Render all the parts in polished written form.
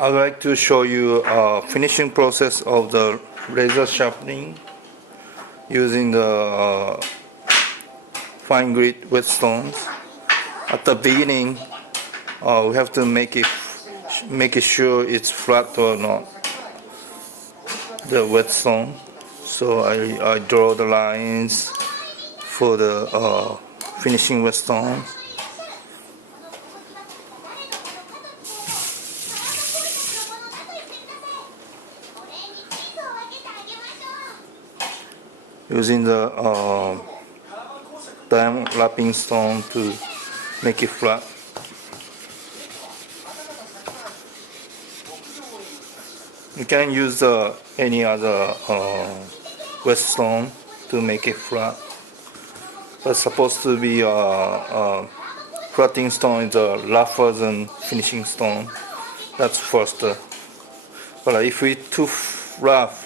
I'd like to show you finishing process of the razor sharpening using the fine grit whetstones. At the beginning, we have to make it sure it's flat or not, the whetstone. So I draw the lines for the finishing whetstone. Using the diamond lapping stone to make it flat. You can use any other whetstone to make it flat. But supposed to be flatting stone is rougher than finishing stone. That's first. But if it's too rough,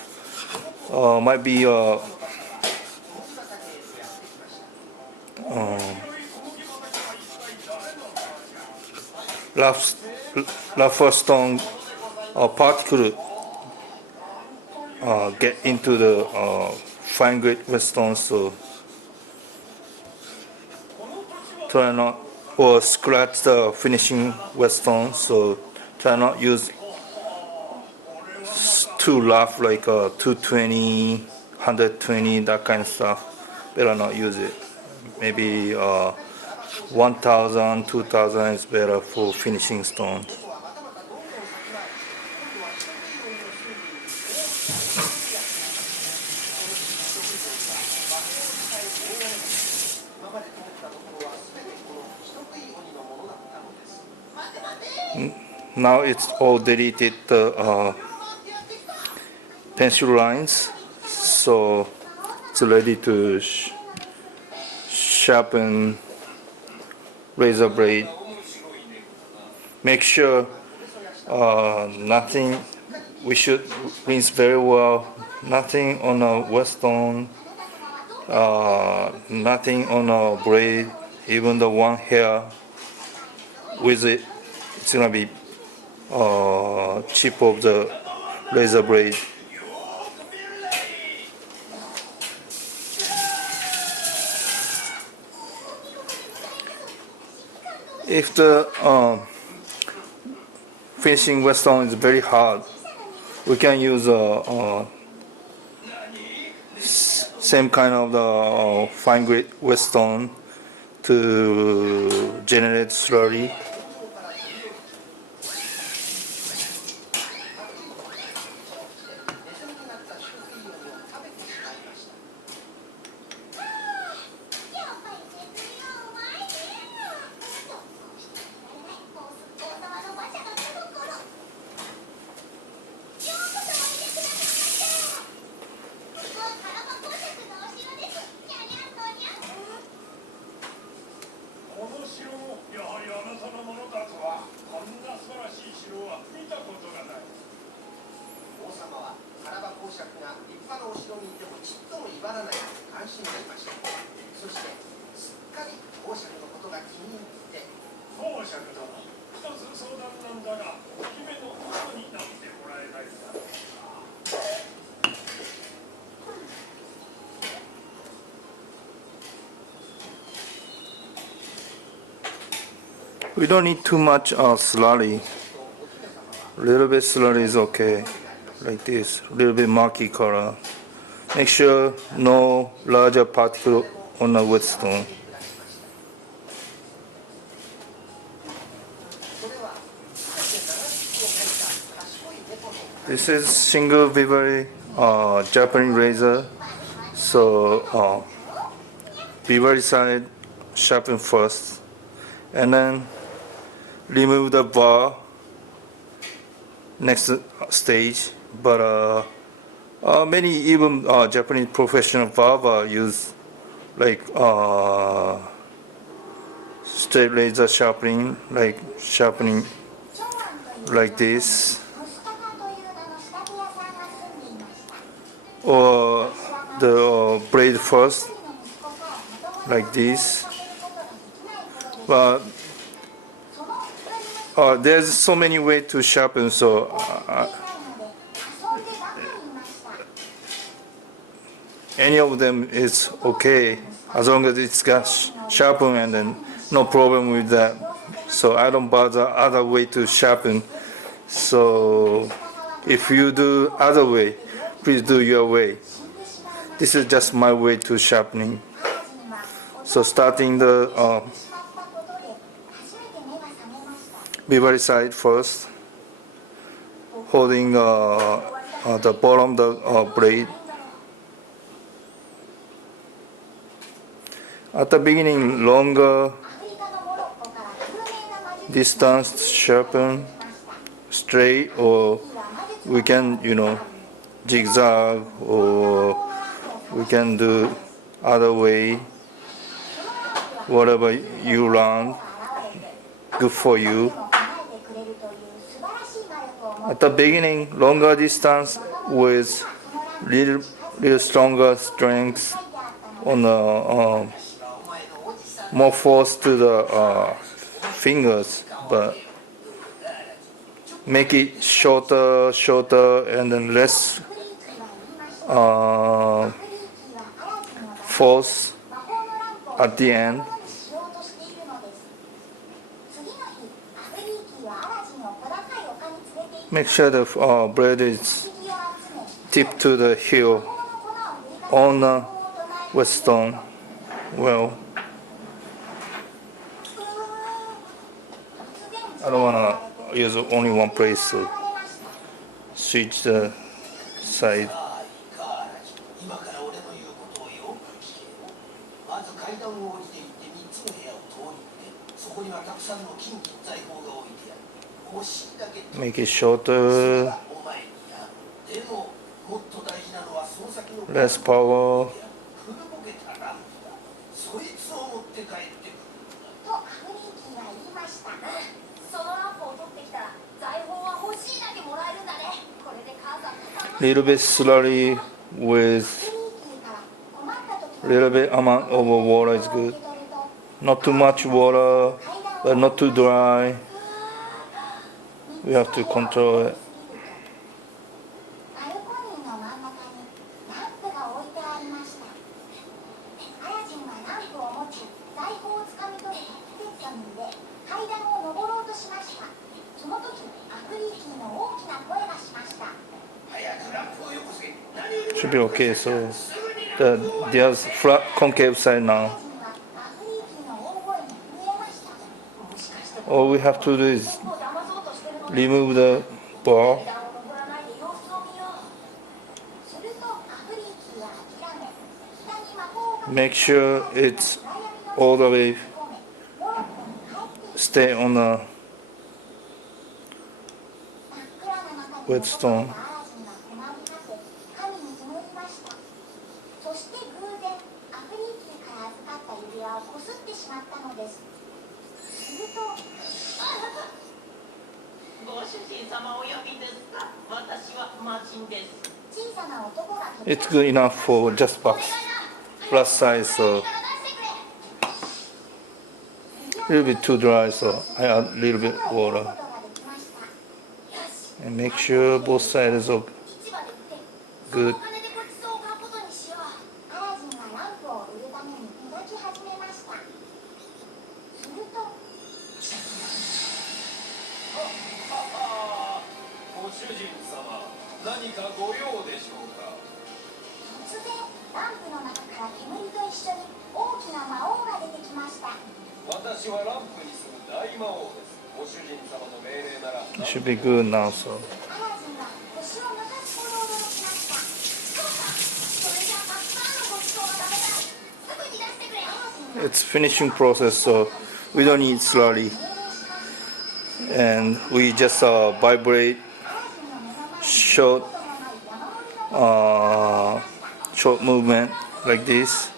might be rougher stone particle get into the fine grit whetstone, so try not or scratch the finishing whetstone. So try not use too rough like 220, 120, that kind of stuff. Better not use it. Maybe 1000, 2000 is better for finishing stone. Now it's all deleted the pencil lines, so it's ready to sharpen razor blade. Make sure nothing, we should rinse very well, nothing on a whetstone, nothing on a blade, even the one hair with it, it's gonna be chip of the razor blade. If the finishing whetstone is very hard, we can use same kind of the fine grit whetstone to generate slurry. We don't need too much slurry. A little bit slurry is okay, like this. A little bit murky color. Make sure no larger particle on the whetstone. This is single bevel Japanese razor. So bevel side sharpen first, and then remove the burr next stage. But many even Japanese professional barber use like straight razor sharpening, like sharpening like this, or the blade first like this. But there's so many ways to sharpen, so any of them is okay as long as it's got sharpen, and then no problem with that. So I don't bother other way to sharpen. So if you do other way, please do your way. This is just my way to sharpening. So starting the bevel side first, holding the bottom of the blade. At the beginning, longer distance sharpen straight, or we can, zigzag, or we can do other way. Whatever you learn, good for you. At the beginning, longer distance with little stronger strength on the more force to the fingers, but make it shorter, and then less force at the end. Make sure the blade is tipped to the heel on the whetstone. Well, I don't want to use only one place, so switch the side. Make it shorter, less power. Little bit slurry with little bit amount of water is good. Not too much water, but not too dry. We have to control it. Should be okay. So there's flat concave side now. All we have to do is remove the burr. Make sure it's all the way stay on the whetstone. It's good enough for just box plus size, so a little bit too dry, so I add a little bit water and make sure both sides are good. It should be good now, so it's finishing process, so we don't need slurry, and we just vibrate short movement like this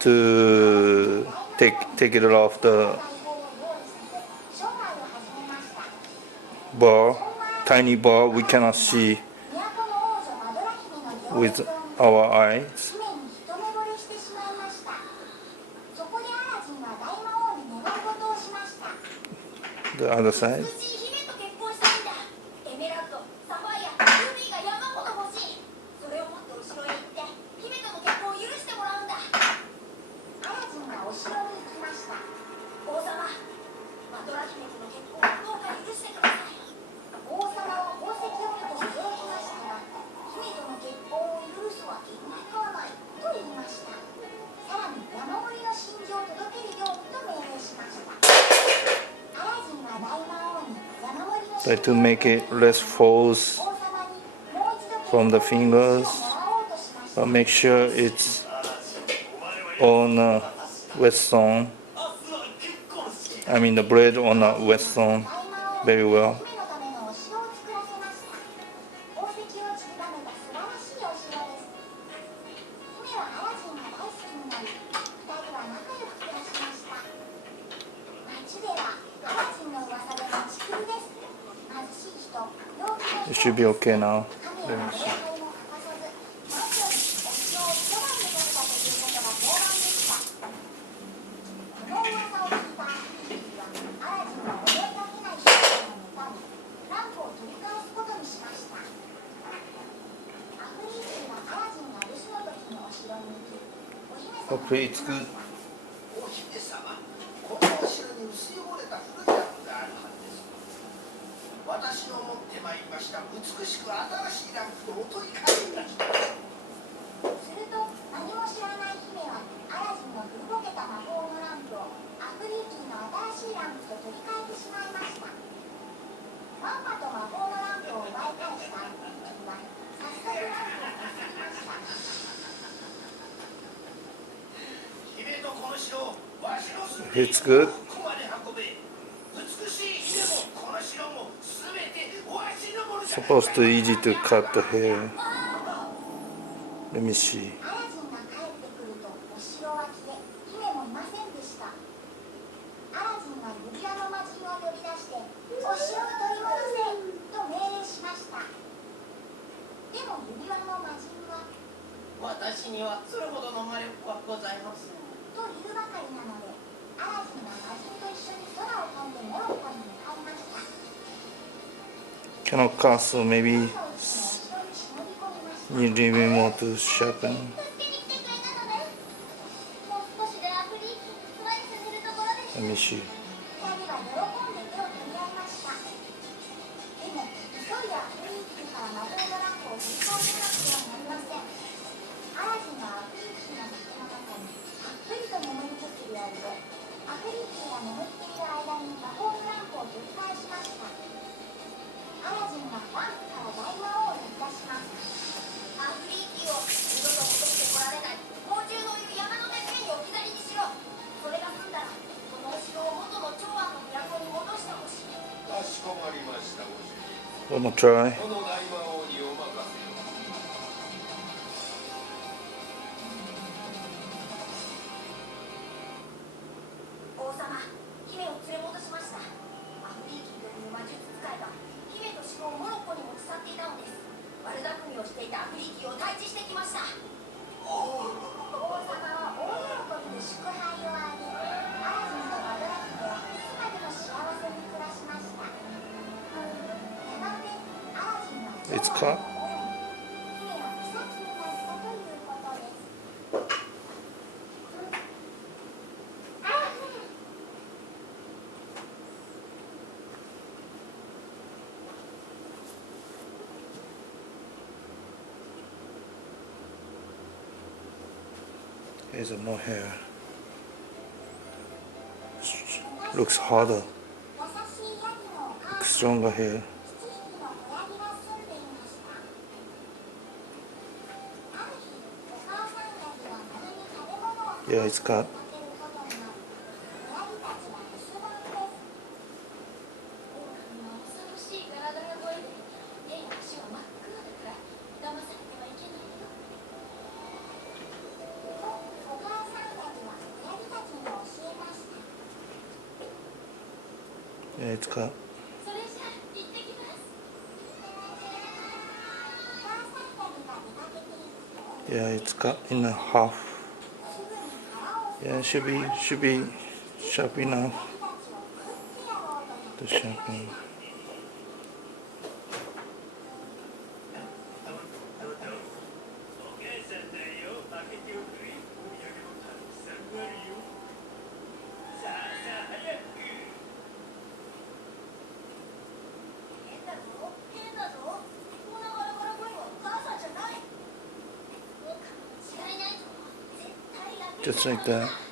to take it off the burr. Tiny burr we cannot see with our eyes. the other side. Try to make it less falls from the fingers, but make sure it's on a whetstone. I mean the blade on a whetstone very well. It should be okay now. Let me see. Hopefully it's good. 私の持ってまいりました美しく新しいランプとお取り替えいたします。すると何も知らない姫はアラジンの古ぼけた魔法のランプをアフリーキーの新しいランプと取り替えてしまいました。まんまと魔法のランプを奪い返したアフリーキーは早速ランプをこすりました。姫とこの城をわしの住んでいるここまで運べ。美しい姫もこの城も Supposed to easy to cut the hair. Let me see. Cannot cut, so maybe need a little bit more to sharpen. Let me see. One more try. It's cut. Here's more hair. Looks harder. Looks stronger hair. Yeah, it's cut. Yeah, it's cut. Yeah, it's cut in half. Yeah, should be sharp enough to sharpen. Just like that.